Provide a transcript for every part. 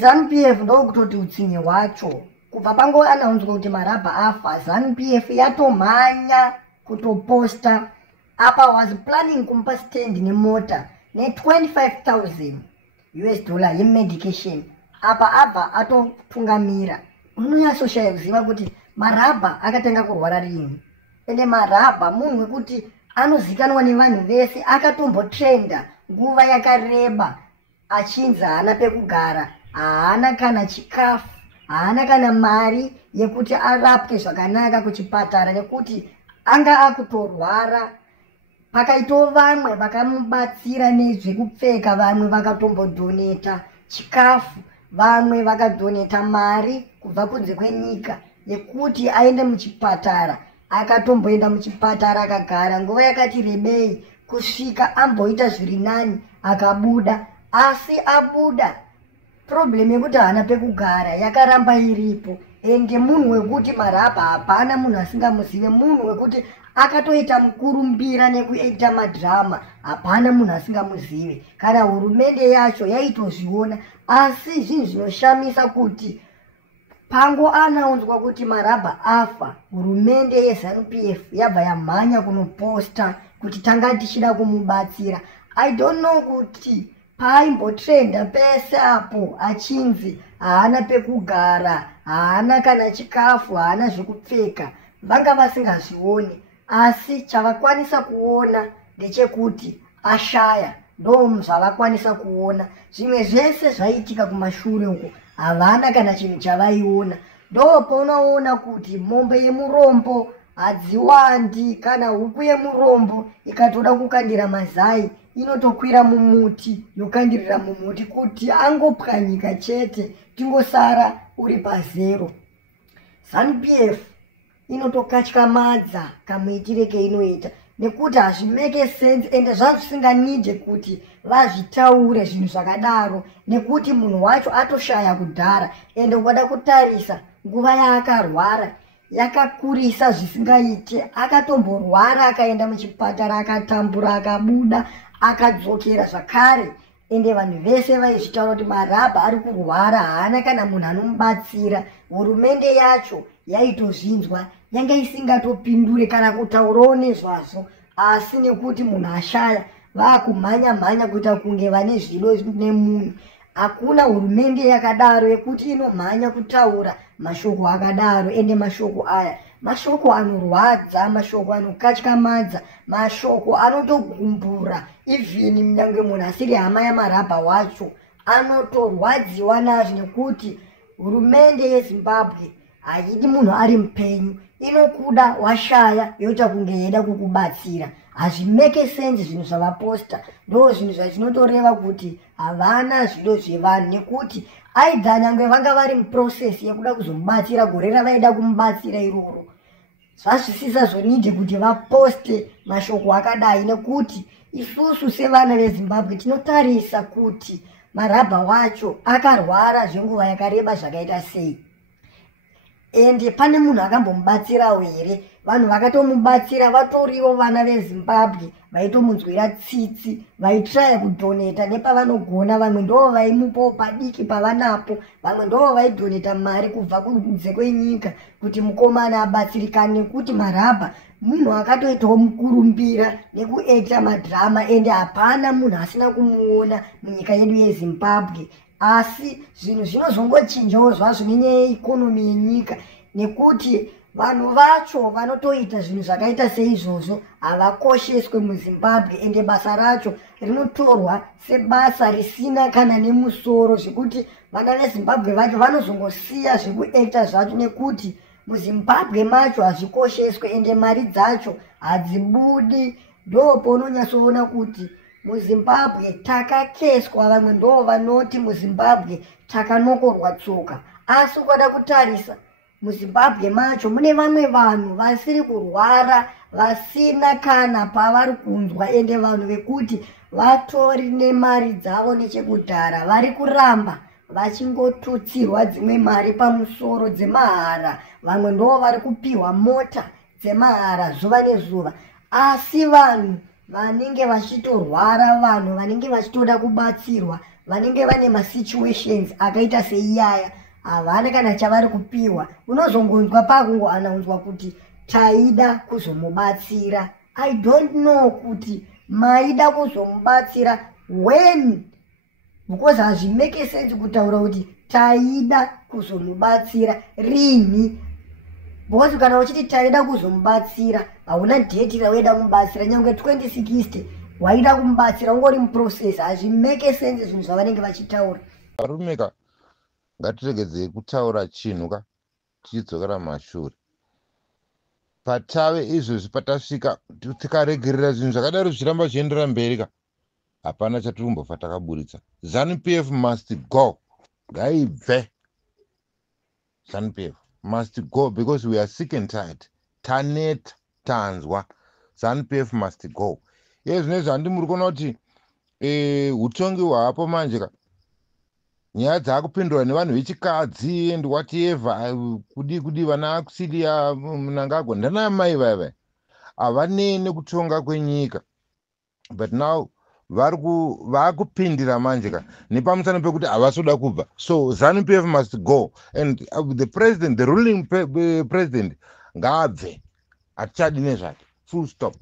ZANU-PF ndokutoti utsinye hwacho kubva pango anaunzwa kuti marabha afa, ZANU-PF yatomhanya kutoposta apa was planning kumupa stand nemota ne$25,000 yemedication. Apa abva atotungamira. Unonyatsoshaya kuziva kuti marabha akatanga kurwara rini. Ende marabha munhu wekuti anozikanwa nevanhu vese, akatombotrenda nguva yakareba achinzi haana pekugara, haana kana chikafu, haana kana mari yekuti arapwe zvakanaka kuchipatara nekuti anga akutorwara. Pakaito vamwe vakamubatsira nezvekupfeka, vamwe vakatombodoneta chikafu, vamwe vakadoneta mari kubva kunze kwenyika yekuti aende muchipatara. Akatomboenda muchipatara akagara nguva yakati rebei kusvika amboita zviri nani akabuda. Asi abuda problem yekuti haana pekugara yakaramba iripo. Ende munhu wekuti marabha hapana munhu asingamuzive, munhu wekuti akatoita mukurumbira nekuita madhirama hapana munhu asingamuzive. Kana hurumende yacho yaitozviona. Asi zvinhu zvinoshamisa kuti pango anaunzwa kuti marabha afa, hurumende yeZANU-PF yabva yamhanya kunoposta kuti tanga tichida kumubatsira. I don't know kuti paimbotrenda pese apo achinzi haana pekugara, haana kana chikafu, haana zvekupfeka, vanga vasingazvioni. Asi chavakwanisa kuona ndechekuti ashaya, ndo zvavakwanisa kuona. Zvimwe zvese zvaitika kumashure uko havana kana chinhu chavaiona. Ndo paunoona kuti mombe yemurombo hadziwandi, kana huku yemurombo ikatoda kukandira mazai inotokwira mumuti yokandirira mumuti kuti angopwanyika chete tingosara uri pazero. ZANU-PF inotokatyamadza kamuitire keinoita nekuti hazvimeke sense ende zvazvisinganide kuti vazvitaure zvinhu zvakadaro nekuti munhu wacho atoshaya kudhara. Ende ukada kutarisa nguva yaakarwara yakakurisa zvisingaite, akatomborwara akaenda muchipatara akatambura akabuda akadzokera zvakare. Ende vanhu vese vaizvitaura kuti marabha ari kurwara, haana kana munhu anomubatsira. Hurumende yacho yaitozvinzwa, yanga isingatopindure kana kutaurawo nezvazvo. Asi nekuti munhu ashaya vakumhanya kuita kunge vane zvido nemunhu. Hakuna hurumende yakadaro yekuti inomhanya kutaura mashoko akadaro. Ende mashoko aya mashoko anorwadza, mashoko anokatyamadza, mashoko anotogumbura. Even nyange munhu asiri hama yamarabha wacho anotorwadziwa nazvo nekuti hurumende yeZimbabwe haidi munhu ari mupenyu, inokuda washaya yoita kunge yeida kukubatsira. Hazvimeke sense zvinhu zvavaposta. Ndo zvinhu zvazvinotoreva kuti havana zvido zvevanhu nekuti aidha nyangwe vanga vari muprocess yekuda kuzomubatsira gore ravaida kumubatsira iroro. Zvazvisisa zvonide kuti vaposte mashoko akadai nekuti isusu sevana veZimbabwe tinotarisa kuti marabha wacho akarwara zvenguva yakareba zvakaita sei. Ende pane munhu akambomubatsirawo here? Vanhu vakatomubatsira vatoriwo vana veZimbabwe vaitomunzwira tsitsi, vaitraya kudhoneta nepavanogona. Vamwe ndo vaimupawo padiki pavanapo, vamwe ndo vaidhoneta mari kubva kunze kwenyika kuti mukomana abatsirikane nekuti marabha munhu akatoitawo mukurumbira nekuita madhirama. Ende hapana munhu asina kumuona munyika yedu yeZimbabwe. Asi zvinhu zvinozongochinjawo zvazvo nenyaya yeikonomi yenyika nekuti vanhu vacho vanotoita zvinhu zvakaita seizvozvo havakosheswe muZimbabwe. Ende basa racho rinotorwa sebasa risina kana nemusoro, zvekuti vana veZimbabwe vacho vanozongosiya zvekuekta zvacho nekuti muZimbabwe macho hazvikosheswe ende mari dzacho hadzibudi. Ndo paunonyatsoona kuti muZimbabwe takakeswa. Vamwe ndo vanoti muZimbabwe takanokorwa tsoka. Asi ukada kutarisa muZimbabwe macho mune vamwe vanhu vasiri kurwara, vasina kana pavari kunzwa. Ende vanhu vekuti vatori nemari dzavo nechekudhara vari kuramba vachingotutsirwa dzimwe mari pamusoro dzemahara. Vamwe ndo vari kupiwa mota dzemahara zuva nezuva. Asi vanhu vanenge vachitorwara, vanhu vanenge vachitoda kubatsirwa, vanenge vane masituations akaita seiyaya havana kana chavari kupiwa. Unozongonzwa pakungoanaunzwa kuti taida kuzomubatsira. I don't know kuti maida kuzomubatsira when, because hazvimeke sense kutaura kuti taida kuzomubatsira rini, because kana uchiti taida kuzomubatsira hauna date rawaida kumubatsira. Nyange 2060 waida kumubatsira ungori muprocess. Hazvimeke sense zvinhu zvavanenge vachitaura. Varumeka ngatiregedzei kutaura chinhu ka tichidzokera mashure. Patave izvozvi patasvika tikaregerera zvinhu zvakadaro zvichiramba zvichiendera mberi ka hapana chatirikumbofa takaburitsa. ZANU-PF must go. Ngaibve. ZANU-PF must go because we are sick and tired. Taneta tanzwa. ZANU-PF must go. Ye zvinezvi handi muri kuona kuti utongi hwapo manje ka nyaya dzakupindurwa nevanhu vechikadzi and whatever kudi vana akusidia munangagwa ndana mai vava havanene kutonga kwenyika, but now vakupindira manje ka nepamusana pekuti havasoda kubva. So ZANU-PF must go and the president, the ruling president ngaabve, hatichadi nezvake, full stop.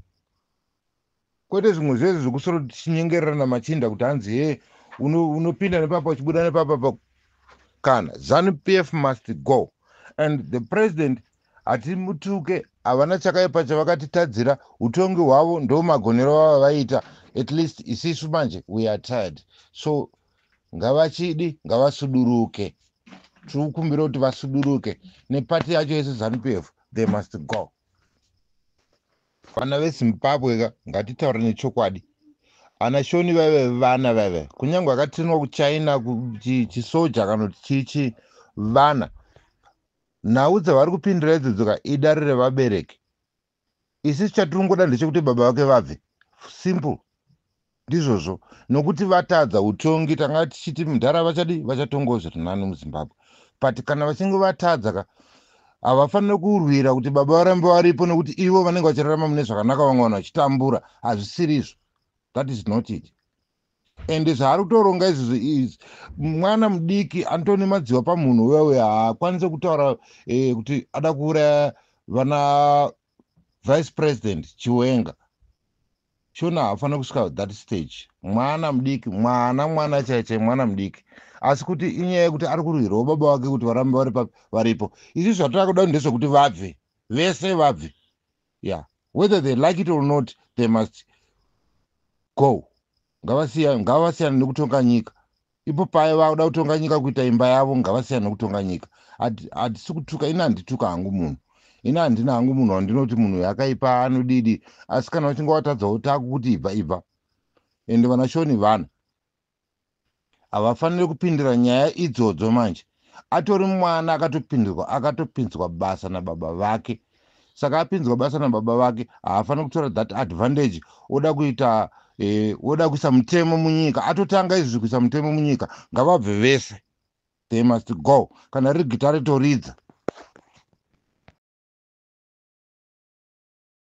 Kwete zvimwe zvese zvokusoro tichinyengerera namachinda kuti hanzi unopinda nepapa uchibuda nepapa kana. ZANU-PF must go and the president hatimutuke, havana chakaipa chavakatitadzira. Utongi hwavo ndo magonero avo vaita. At least isisu manje we are tired. So ngavachidi ngavasuduruke, tikukumbira kuti vasuduruke. Nepati yacho yese ZANU-PF they must go. Vana veZimbabwe ka ngatitaure nechokwadi. Ana shoni vave vana vave kunyange vakatinwa kuchina chisoja kana kuti chichi vana nhau dzavari kupindira idzodzo ka idare revabereki. Isi chatiringoda ndechekuti baba vake vabve, simple ndizvozvo, nokuti vatadza utongi. Tanga tichiti mundara vachatongawo zviri nani muZimbabwe, but kana vachinge vatadza ka havafaniri kurwira kuti baba varambe varipo nokuti ivo vanenge vachirarama mune zvakanaka, vamwe vanhu vachitambura. Hazvisiri izvo. That is not it. And zvaari kutoronga izvi mwana mudiki Antoni Madziwa pamunhu wewe haakwanise kutaura kuti ada kuuraya vana vice president Chiwenga. Shona haafaniri kusvika that stage. Mwana mudiki, mwana chaiche, mwana mudiki. Asi kuti inyaya yekuti ari kurwirawo baba vake kuti varambe varipo. Izvi zvatava kuda ndezvokuti vabve, vese vabve. Yeah, whether they like it or not, they must go. Ngavasiyana nekutonga nyika. Ipo paye vakuda kutonga nyika kuita imba yavo, ngavasiyana nekutonga nyika. Hatisi kutuka, ina handituka hangu munhu. Ina handina hangu munhu wandinoti munhu yakaipa anodidi. Asi kana uchinge watadzawo taku kuti ibva. Ende vanashoni vana havafaniri kupindira nyaya idzodzo manje. Atori mwana akatopinzwa basa nababa vake. Saka apinzwa basa nababa vake haafaniri kutora that advantage oda kuita oda kuisa mutemo munyika. Atotanga izvi kuisa mutemo munyika. Ngavabve vese. They must go. Kana riri gita ritoridza